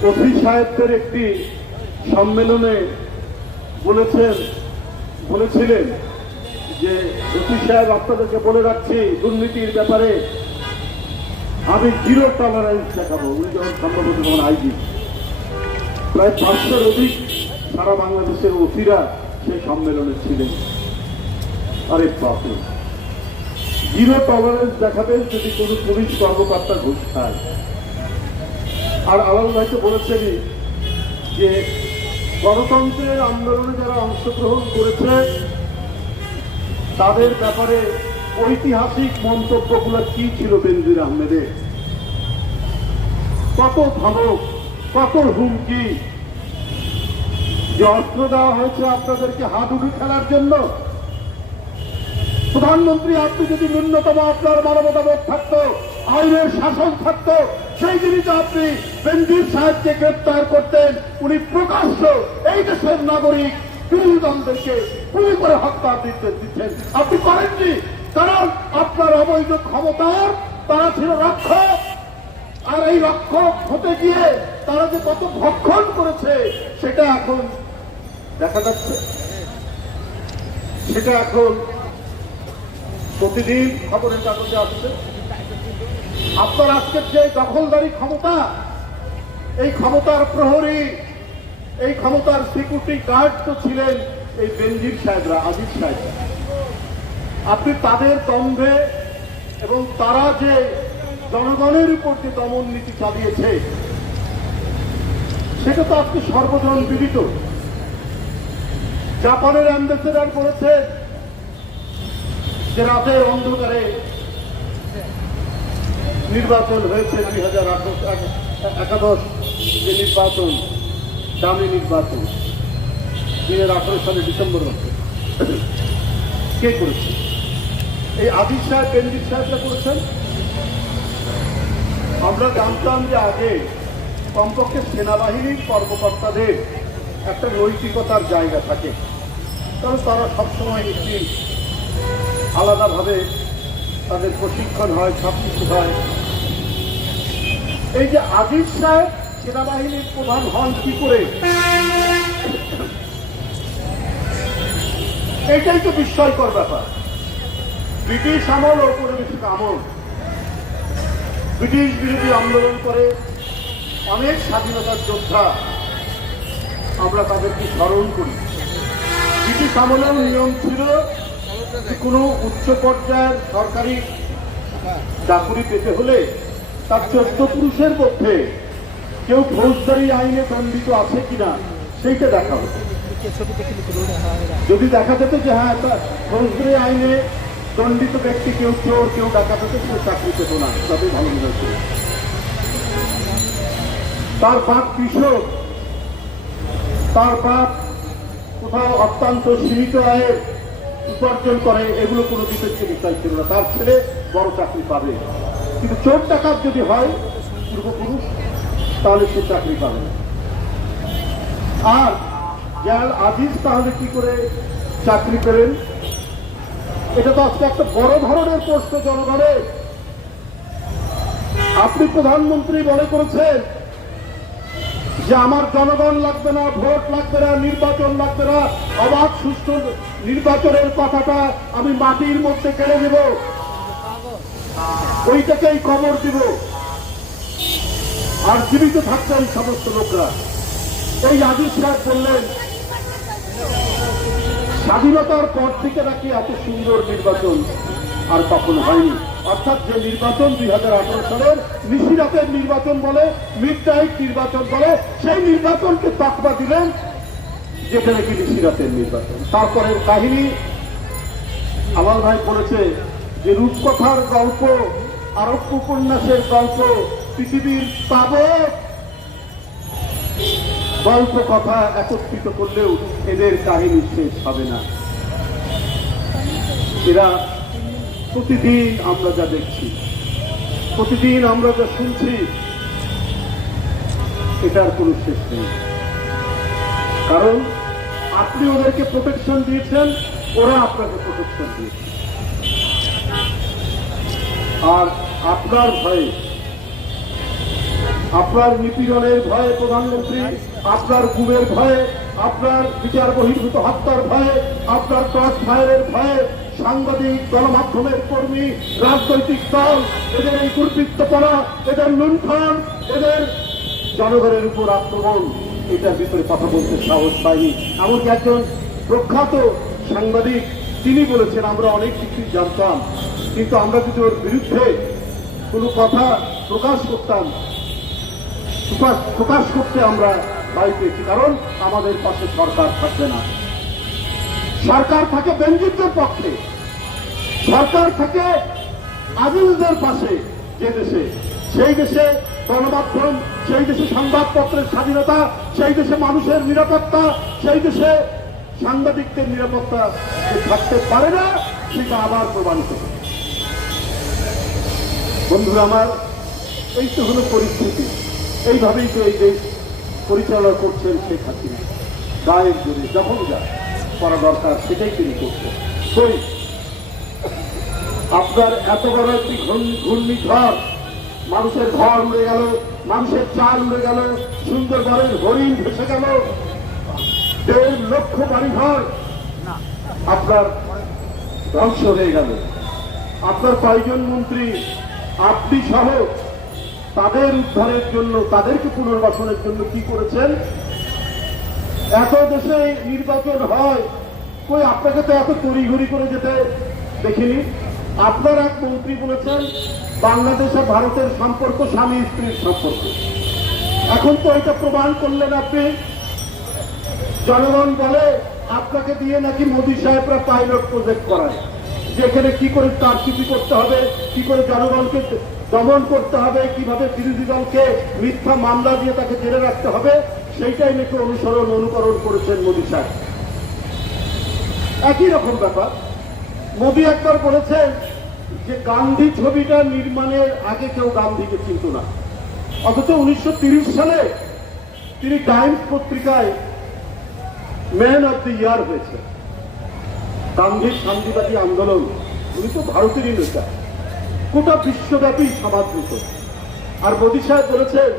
OC সাহেবদের একটি সম্মেলনে বলেছেন, বলেছিলেন যে ওসি সাহেব, আপনাদেরকে বলে রাখছি, দুর্নীতির ব্যাপারে আমি জিরো টলারেন্স দেখাবো। উনি যখন সম্ভবত তখন আইজি। প্রায় পাঁচশোর অধিক সারা বাংলাদেশের ওসিরা সেই সম্মেলনে ছিলেন। আরে বাপরে। জিরো টলারেন্স দেখাবেন যদি কোনো পুলিশ কর্মকর্তা ঘুষ খায় আর আলাল ভাই তো বলেছেনই যে গণতন্ত্রের আন্দোলনে যারা অংশগ্রহণ করেছে, তাদের ব্যাপারে ঐতিহাসিক মন্তব্যগুলো কি ছিল বেনজির আহমেদের? কত ধমক, কত হুমকি যে অস্ত্র দেওয়া হয়েছে আপনাদেরকে হাডুডু খেলার জন্য? প্রধানমন্ত্রী, আপনি যদি ন্যূনতম আপনার মানবতাবোধ থাকতো, আইনের শাসন থাকতো সেই জিনিস আপনি বেনজির সাহেবকে গ্রেপ্তার করতেন। উনি প্রকাশ্য এই দেশের নাগরিক বিরোধীদলদেরকে গুলি করে হত্যা দিতে দিচ্ছেন। আপনি করেননি, কারণ আপনার অবৈধ ক্ষমতার তারা ছিল রক্ষক। আর এই রক্ষক হতে গিয়ে তারা যে কত ভক্ষণ করেছে, সেটা এখন দেখা যাচ্ছে। সেটা এখন প্রতিদিন খবরের কাগজে আসছে। আপনার আজকের যে দখলদারি ক্ষমতা, এই ক্ষমতার প্রহরী, এই ক্ষমতার সিকিউরিটি গার্ড তো ছিলেন এই বেঞ্জির সাহেবরা, আজিজ সাহেবরা আপনি তাদের দম্ভে এবং তারা যে জনগণের উপর যে দমন নীতি চালিয়েছে, সেটা তো আজকে সর্বজন বিদিত জাপানের অ্যাম্বাসেডার বলেছে যে রাতের অন্ধকারে নির্বাচন হয়েছে দুই হাজার একাদশ যে নির্বাচন, দামি নির্বাচন দুই হাজার আঠারো সালে ডিসেম্বর মাসে কে করেছে? এই আদিল সাহেব বেনজির সাহেবরা করেছেন? আমরা জানতাম যে আগে কমপক্ষে সেনাবাহিনীর কর্মকর্তাদের একটা নৈতিকতার জায়গা থাকে। কারণ তারা সবসময় একটি আলাদাভাবে তাদের প্রশিক্ষণ হয় সব কিছু হয়। এই যে আজিজ সাহেব সেনাবাহিনীর প্রধান হন কি করে? এটাই তো বিস্ময়কর ব্যাপার। ব্রিটিশ আমল ঔপনিবেশিক আমল। ব্রিটিশ বিরোধী আন্দোলন করে অনেক স্বাধীনতার যোদ্ধা আমরা তাদেরকে স্মরণ করি। ব্রিটিশ আমলেও নিয়ম ছিল কোনো উচ্চ পর্যায়ের সরকারি চাকুরি পেতে হলে তার চোদ্দ পুরুষের মধ্যে কেউ ফৌজদারি আইনে দণ্ডিত আছে কিনা, সেইটা দেখা হতো যদি দেখা যেত যে হ্যাঁ ফৌজদারি আইনে দণ্ডিত ব্যক্তি কেউ চোর, কেউ ডাকাত হতো সে চাকরি পেত না তবে ভালো মনে হচ্ছিল তার বাপ কৃষক, তার বাপ কোথাও অত্যন্ত সীমিত আয়ের উপার্জন করে, এগুলো কোনো বিবেচ্য বিষয় ছিল না। তার ছেলে বড় চাকরি পাবে। কিন্তু চোর টাকার যদি হয়, পূর্বপুরুষ, তাহলে সে চাকরি পাবে আর জেনারেল আজিজ তাহলে কি করে চাকরি পেলেন? এটা তো আজকে একটা বড় ধরনের প্রশ্ন জনগণের আপনি প্রধানমন্ত্রী মনে করেছেন যে আমার জনগণ লাগবে না, ভোট লাগবে না, নির্বাচন লাগবে না, অবাধ, সুষ্ঠু নির্বাচনের কথাটা আমি মাটির মধ্যে কেড়ে দেব ওইটাকেই কবর দিব। আর জীবিত থাকছেন সমস্ত লোকরা। এই আজিজ সাহেব বললেন স্বাধীনতার পর থেকে নাকি এত সুন্দর নির্বাচন আর কখনো হয়নি। অর্থাৎ যে নির্বাচন দুই হাজার আঠারো সালের নিশিরাতের নির্বাচন বলে মিড নির্বাচন বলে, সেই নির্বাচনকে তকবা দিলেন যেটা নাকি নিশিরাতের নির্বাচন। তারপরের কাহিনী আমার ভাই বলেছে যে রূপকথার গল্প আরব্য উপন্যাসের গল্প, পৃথিবীর পাবক। গল্প কথা একত্রিত করলেও এদের কাহিনী শেষ হবে না। এরা প্রতিদিন আমরা যা দেখছি, প্রতিদিন আমরা যা শুনছি, এটার কোনো শেষ নেই। কারণ আপনি ওদেরকে প্রোটেকশন দিয়েছেন, ওরা আপনাকে প্রোটেকশন দিয়েছে। আর আপনার ভয়ে। আপনার নিপীড়নের ভয়ে, প্রধানমন্ত্রী, আপনার গুমের ভয়ে, আপনার বিচার বহির্ভূত হত্যার ভয়ে, আপনার ক্রস ফায়ারের ভয়ে সাংবাদিক, গণমাধ্যমের কর্মী, রাজনৈতিক দল, এদের এই দুর্বৃত্তপনা এদের লুণ্ঠন, এদের জনগণের উপর আক্রমণ, এটার ভিতরে কথা বলতে সাহস পাইনি। এমনকি একজন প্রখ্যাত সাংবাদিক, তিনি বলেছেন, আমরা অনেক কিছুই জানতাম। কিন্তু আমরা যদি ওর বিরুদ্ধে কোনো কথা প্রকাশ করতাম, প্রকাশ করতে আমরা ভয় পেয়েছি, কারণ আমাদের পাশে সরকার থাকবে না সরকার থাকে বেঞ্জিতদের পক্ষে, সরকার থাকে আদিলদের পাশে যে দেশে সেই দেশে গণমাধ্যম, সেই দেশে সংবাদপত্রের স্বাধীনতা, সেই দেশে মানুষের নিরাপত্তা, সেই দেশে সাংবাদিকদের নিরাপত্তা থাকতে পারে না, সেটা আবার প্রমাণিত। বন্ধুরা আমার, এই তো হলো পরিস্থিতি। এইভাবেই তো এই দেশ পরিচালনা করছেন শেখ হাসিনা। গায়ের জোরে যখন যা করা দরকার সেটাই তিনি করছেন। কই আপনার এত বড় একটি ঘূর্ণি- ঘূর্ণিঝড়, মানুষের ঘর উড়ে গেল, মানুষের চাল উড়ে গেল সুন্দর সুন্দরবনের হরিণ ভেসে গেল, দেড় লক্ষ বাড়িঘর আপনার ধ্বংস হয়ে গেল। আপনার কয়জন মন্ত্রী আপনি সহ তাদের উদ্ধারের জন্য, তাদেরকে পুনর্বাসনের জন্য কি করেছেন? এত দেশে নির্বাচন হয়, কই আপনাকে তো এত তড়িঘড়ি করে যেতে দেখিনি? আপনার এক মন্ত্রী বলেছেন, বাংলাদেশ আর ভারতের সম্পর্ক স্বামী স্ত্রীর সম্পর্ক। এখন তো এটা প্রমাণ করলেন আপনি। জনগণ বলে, আপনাকে দিয়ে নাকি মোদী সাহেবরা পাইলট প্রজেক্ট করায়। যেখানে কি করে কারচুপি করতে হবে, কি করে জনগণকে দমন করতে হবে, কীভাবে বিরোধী দলকে মিথ্যা মামলা দিয়ে তাকে জেলে রাখতে হবে, সেইটাই নাকি অনুসরণ, অনুকরণ করেছেন মোদী সাহেব। একই রকম ব্যাপার। মোদী একবার বলেছেন যে গান্ধী ছবিটা নির্মাণের আগে কেউ গান্ধীকে চিনত না। অথচ উনিশশো সালে তিনি টাইমস পত্রিকায় ম্যান অফ দ্য ইয়ার হয়েছে গান্ধীর শান্তিবাদী আন্দোলন, উনি তো ভারতেরই নেতা। গোটা বিশ্বব্যাপী সমাদৃত। আর মোদী সাহেব বলেছেন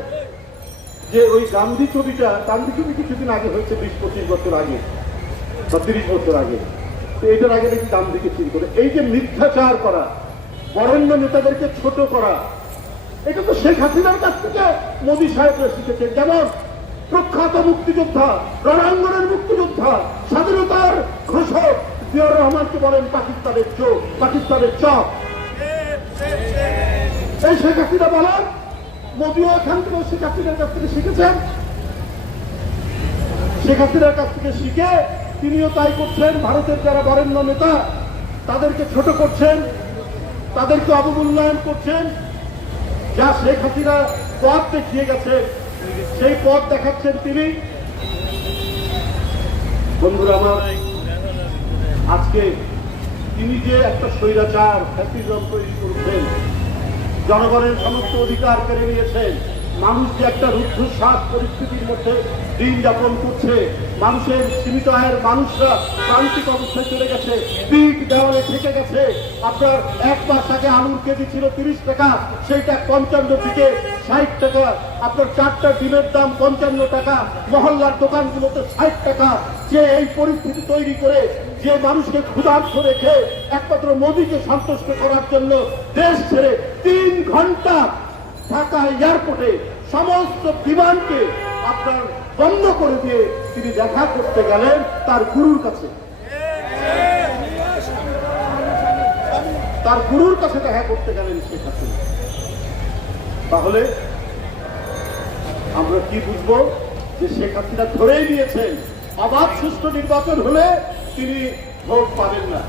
যে ওই গান্ধী ছবিটা, গান্ধী ছবি কিছুদিন আগে হয়েছে, বিশ পঁচিশ বছর আগে, বা তিরিশ বছর আগে। তো এটার আগে নাকি গান্ধীকে চিন করে। এই যে মিথ্যাচার করা, বরেণ্য নেতাদেরকে ছোট করা, এটা তো শেখ হাসিনার কাছ থেকে মোদী সাহেবরা শিখেছেন যেমন প্রখ্যাত মুক্তিযোদ্ধা, রণাঙ্গনের মুক্তিযোদ্ধা, স্বাধীনতার ঘোষক জিয়র রহমানকে বলেন পাকিস্তানের চোখ, পাকিস্তানের চক। এই শেখ হাসিনা বলেন মোদীও এখান থেকে শেখ হাসিনার কাছ থেকে শিখেছেন? শেখ হাসিনার কাছ থেকে শিখে তিনিও তাই করছেন, ভারতের যারা বরেণ্য নেতা, তাদেরকে ছোট করছেন, তাদেরকে অবমূল্যায়ন করছেন। যা শেখ হাসিনা পথ দেখিয়ে গেছে, সেই পথ দেখাচ্ছেন তিনি। বন্ধুরা, আমার আজকে তিনি যে একটা স্বৈরাচার ফ্যাসিজম তৈরি করছেন জনগণের সমস্ত অধিকার কেড়ে নিয়েছেন মানুষ যে একটা রুদ্ধশ্বাস পরিস্থিতির মধ্যে দিন যাপন করছে। মানুষের সীমিত আয়ের মানুষরা প্রান্তিক অবস্থায় চলে গেছে। পিঠ দেওয়ালে থেকে গেছে। আপনার এক মাস আগে আলুর কেজি ছিল তিরিশ টাকা, সেইটা পঞ্চান্ন থেকে ষাট টাকা। আপনার চারটা ডিমের দাম পঞ্চান্ন টাকা, মহল্লার দোকানগুলোতে ষাট টাকা। যে এই পরিস্থিতি তৈরি করে, যে মানুষকে ক্ষুধার্থ রেখে একমাত্র মোদীকে সন্তুষ্ট করার জন্য দেশ ছেড়ে তিন ঘণ্টা ঢাকা এয়ারপোর্টে সমস্ত বিমানকে আপনার বন্ধ করে দিয়ে তিনি দেখা করতে গেলেন তার গুরুর কাছে। তার গুরুর কাছে দেখা করতে গেলেন শেখ হাসিনা। তাহলে আমরা কি বুঝব যে শেখ হাসিনা ধরেই নিয়েছেন? অবাধ সুষ্ঠু নির্বাচন হলে তিনি ভোট পাবেন না।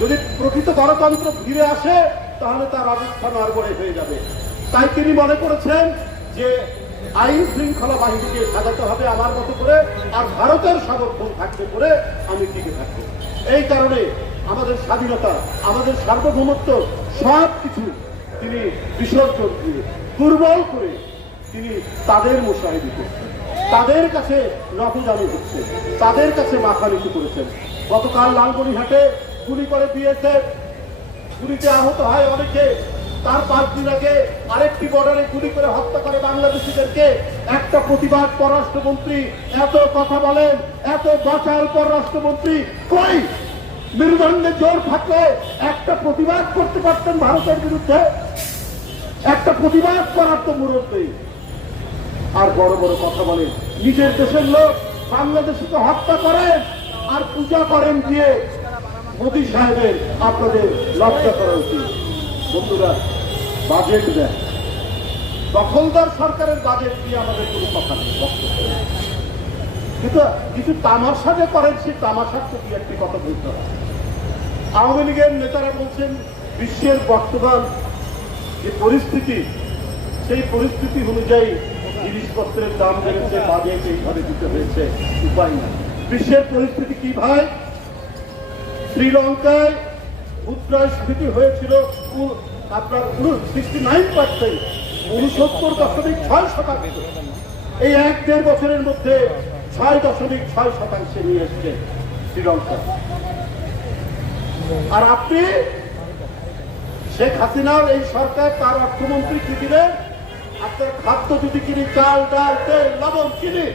যদি প্রকৃত গণতন্ত্র ফিরে আসে তাহলে তার অবস্থান আরবরে হয়ে যাবে। তাই তিনি মনে করেছেন যে আইন শৃঙ্খলা বাহিনীকে সাজাতে হবে আমার মতো করে, আর ভারতের সমর্থন থাকবে করে আমি টিকে থাকব। এই কারণে আমাদের স্বাধীনতা, আমাদের সার্বভৌমত্ব সব কিছু তিনি বিসর্জন দিয়ে, দুর্বল করে তিনি তাদের মোশাহিদি করছেন তাদের কাছে নবজানি হচ্ছে, তাদের কাছে মাথা নিচু করেছেন। গতকাল লালমনিহাটে গুলি করে দিয়েছে গুলিতে আহত হয় অনেকে। তার পাঁচ দিন আগে আরেকটি বর্ডারে গুলি করে হত্যা করে বাংলাদেশিদেরকে। একটা প্রতিবাদ পররাষ্ট্রমন্ত্রী। এত কথা বলেন, এত বাঁচাল পররাষ্ট্রমন্ত্রী। কই? মেরুদণ্ডে জোর থাকলে একটা প্রতিবাদ করতে পারতেন ভারতের বিরুদ্ধে? একটা প্রতিবাদ করার তো মুরত আর বড় বড় কথা বলেন, নিজের দেশের লোক বাংলাদেশকে হত্যা করেন আর পূজা করেন দিয়ে মোদী সাহেবের আপনাদের লজ্জা করা উচিত। বন্ধুরা বাজেট দেন। দখলদার সরকারের বাজেট দিয়ে আমাদের কোনো কথা নেই কিন্তু কিছু তামাশা যে করেন, সেই তামাশার তো কি একটি কথা বলতে হবে। আওয়ামী লীগের নেতারা বলছেন, বিশ্বের বর্তমান যে পরিস্থিতি, সেই পরিস্থিতি অনুযায়ী জিনিসপত্রের দাম বেড়েছে বাজেট এইভাবে দিতে হয়েছে, উপায় না বিশ্বের পরিস্থিতি কি ভাই? শ্রীলঙ্কায় মুদ্রাস্ফীতি হয়েছিল আপনার সিক্সটি নাইন পার্সেন্ট উনসত্তর দশমিক ছয় শতাংশ। এই এক দেড় বছরের মধ্যে ছয় দশমিক ছয় শতাংশে নিয়ে এসছে শ্রীলঙ্কা। আর আপনি, শেখ হাসিনার এই সরকার, তার অর্থমন্ত্রী কি দিলেন? আপনার খাদ্য যদি কিনি, চাল, ডাল, তেল, লবণ চিনি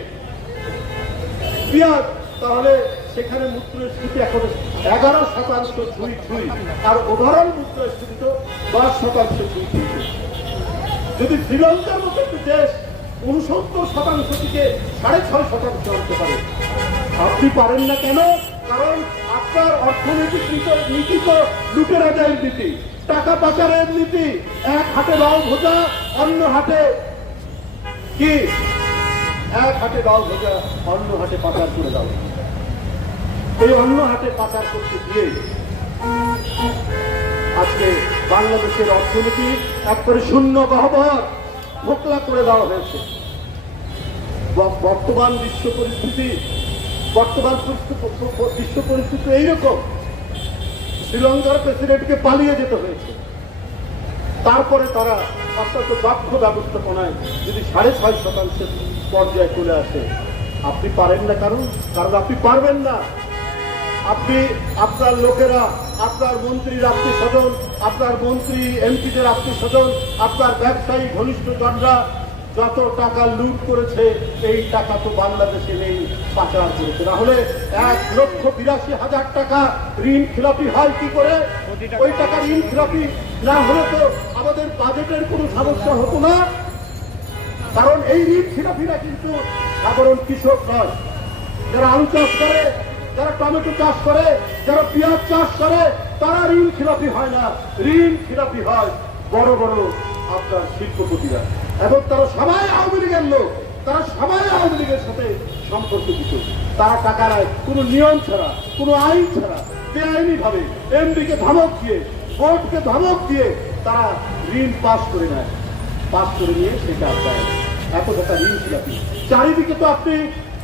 পেঁয়াজ, তাহলে সেখানে মূত্রস্ফীতি এখন এগারো শতাংশ ছুঁই ছুঁই আর ওভারঅল মূত্রস্ফীতি তো দশ শতাংশ ছুঁই ছুঁই যদি শ্রীলঙ্কার মতো একটি দেশ উনসত্তর শতাংশ থেকে সাড়ে ছয় শতাংশ আনতে পারে, আপনি পারেন না কেন? কারণ আপনার অর্থনৈতিক নীতি- তো লুটের আদায়ের নীতি। টাকা পাচারের নীতি, এক হাতে লাউ ভোজা, অন্য হাতে কি? এক হাতে লাউ ভোজা, অন্য হাতে পাচার করে দাও। এই অন্য হাতে পাচার করতে গিয়ে আজকে বাংলাদেশের অর্থনীতি একবারে শূন্য গহবর মোকলা করে দেওয়া হয়েছে। বর্তমান বিশ্ব পরিস্থিতি, বর্তমান বিশ্ব পরিস্থিতি এইরকম। শ্রীলঙ্কার প্রেসিডেন্টকে পালিয়ে যেতে হয়েছে। তারপরে তারা অত্যন্ত দক্ষ ব্যবস্থাপনায় যদি সাড়ে ছয় শতাংশের পর্যায়ে চলে আসে, আপনি পারেন না কারণ কারণ আপনি পারবেন না। আপনি, আপনার লোকেরা, আপনার মন্ত্রীর আত্মীয় স্বজন আপনার মন্ত্রী, এমপিদের আত্মীয় স্বজন আপনার ব্যবসায়ী ঘনিষ্ঠ জনরা যত টাকা লুট করেছে, এই টাকা তো বাংলাদেশে নেই, পাচার করেছে। না হলে এক লক্ষ বিরাশি হাজার টাকা ঋণ খেলাপি হয় কি করে? ওই টাকা ঋণ খেলাপি না হলে তো আমাদের বাজেটের কোনো সমস্যা হতো না। কারণ এই ঋণ খেলাপিরা কিন্তু সাধারণ কৃষক নয়। যারা আলু চাষ করে যারা টমেটো চাষ করে, যারা পেঁয়াজ চাষ করে, তারা ঋণ খিলাপি হয় না। ঋণ খিলাপি হয় বড় বড় আপনার শিল্পপতিরা। এবং তারা সবাই আওয়ামী লীগের লোক। তারা সবাই আওয়ামী লীগের সাথে সম্পর্কিত। তারা টাকা নেয় কোনো নিয়ম ছাড়া, কোনো আইন ছাড়া বেআইনি ভাবে এমডিকে ধমক দিয়ে, বোর্ডকে ধমক দিয়ে তারা ঋণ পাস করে নেয়। পাস করে নিয়ে সেটা দেয়। এত টাকা ঋণ খিলাপি। চারিদিকে তো আপনি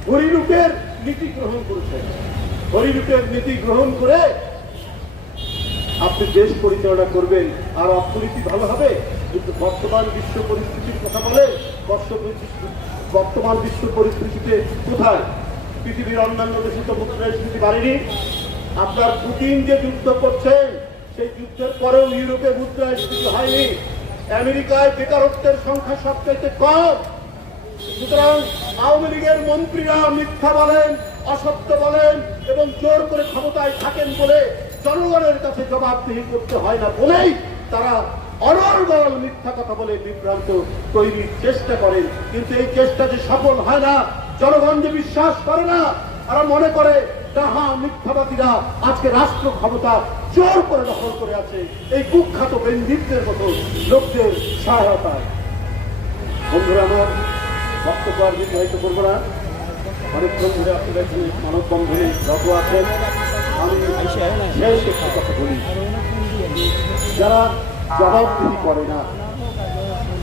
হরিলুকের নীতি গ্রহণ করেছেন। হরিলুকের নীতি গ্রহণ করে আপনি দেশ পরিচালনা করবেন, আর অর্থনীতি ভালো হবে। কিন্তু বর্তমান বিশ্ব পরিস্থিতির কথা বলে বর্তমান বিশ্ব পরিস্থিতিতে কোথায়? পৃথিবীর অন্যান্য দেশে তো মুদ্রাস্ফীতি বাড়েনি। আপনার পুতিন যে যুদ্ধ করছেন, সেই যুদ্ধের পরেও ইউরোপে মুদ্রাস্ফীতি হয়নি। আমেরিকায় বেকারত্বের সংখ্যা সবচাইতে কম। সুতরাং আওয়ামী লীগের মন্ত্রীরা মিথ্যা বলেন অসত্য বলেন এবং জোর করে ক্ষমতায় থাকেন বলে জনগণের কাছে জবাবদিহি করতে হয় না বলেই তারা অনর্গল মিথ্যা কথা বলে বিভ্রান্ত তৈরির চেষ্টা করেন। কিন্তু এই চেষ্টা যে সফল হয় না, জনগণ যে বিশ্বাস করে না, তারা মনে করে তাহা মিথ্যাবাদীরা আজকে রাষ্ট্র ক্ষমতা জোর করে দখল করে আছে। এই কুখ্যাত বেন্দিতদের মতো লোকদের সহায়তায়। বন্ধুরা, আমার বক্তব্য আর দীর্ঘায়িত করব না। অনেকক্ষণ ধরে আপনাদের এখানে মানববন্ধনে রত আছেন যারা জবাবদিহি করে না,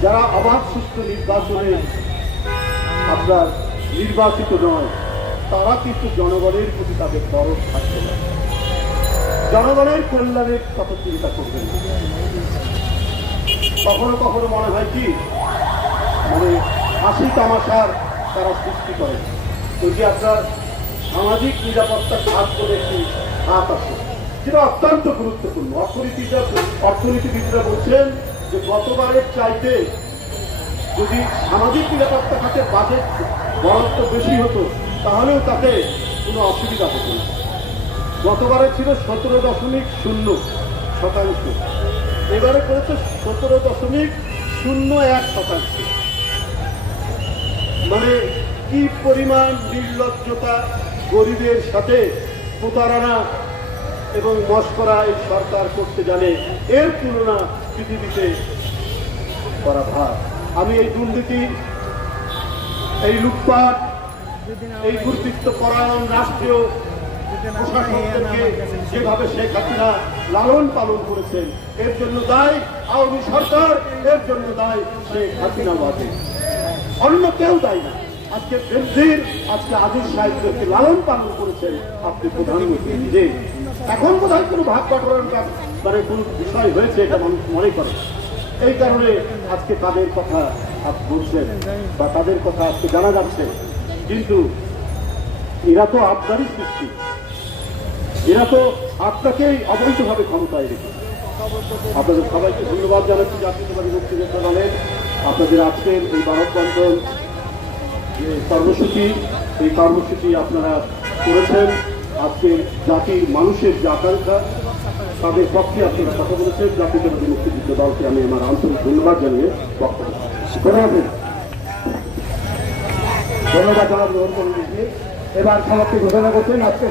যারা অবাধ সুস্থ নির্বাচনে আপনার নির্বাচিত নয়, তারা কিন্তু জনগণের প্রতি তাদের দরদ থাকবে না। জনগণের কল্যাণের কথা চিন্তা করবেন না। কখনো কখনো মনে হয় কি মানে হাসি তামাশার তারা সৃষ্টি করে। ওই যে আপনার সামাজিক নিরাপত্তা খাত করে একটি হাত আছে যেটা অত্যন্ত গুরুত্বপূর্ণ। অর্থনীতিটা অর্থনীতিবিদরা বলছেন যে গতবারের চাইতে যদি সামাজিক নিরাপত্তা খাতে বাজেট বরাদ্দ বেশি হতো, তাহলেও তাতে কোনো অসুবিধা হতো না। গতবারে ছিল সতেরো দশমিক শূন্য শতাংশ, এবারে করেছে সতেরো দশমিক শূন্য এক শতাংশ। মানে কি পরিমাণ নির্লজ্জতা গরিবের সাথে প্রতারণা এবং মস্করা এই সরকার করতে জানে, এর তুলনা পৃথিবীতে করা ভার। আমি এই দুর্নীতি, এই লুটপাট, এই দুর্বৃত্ত পরায়ণ রাষ্ট্রীয় যেভাবে শেখ হাসিনা লালন পালন করেছেন, এর জন্য দায় আওয়ামী সরকার, এর জন্য দায় শেখ হাসিনা বাদে। অন্য কেউ দায়ী না। আজকে বেনজির আজকে আজিজ সাহেবদেরকে লালন পালন করেছেন আপনি প্রধানমন্ত্রী। নিজে এখন বোধ হয় কোনো ভাগ বাটোয়ারার কাজ মানে কোনো বিষয় হয়েছে এটা মানুষ মনে করে এই কারণে আজকে তাদের কথা আপনি বলছেন বা তাদের কথা আজকে জানা যাচ্ছে। কিন্তু এরা তো আপনারই সৃষ্টি। এরা তো আপনাকেই অবৈধভাবে ক্ষমতায় রেখেছে আপনাদের সবাইকে ধন্যবাদ জানাচ্ছি জাতীয়তাবাদী মুক্তিযোদ্ধা দলের। আপনাদের আজকের এই ভারত বন্ধন যে কর্মসূচি, এই কর্মসূচি আপনারা করেছেন। আজকে জাতির মানুষের যে আকাঙ্ক্ষা, তাদের পক্ষে আপনারা কথা বলেছেন। জাতীয়তাবাদী মুক্তিযুদ্ধ দলকে আমি আমার আন্তরিক ধন্যবাদ জানিয়ে বক্তব্য ধন্যবাদ জানাব গ্রহণ করে এবার সমাপ্তি ঘোষণা করছেন। আজকে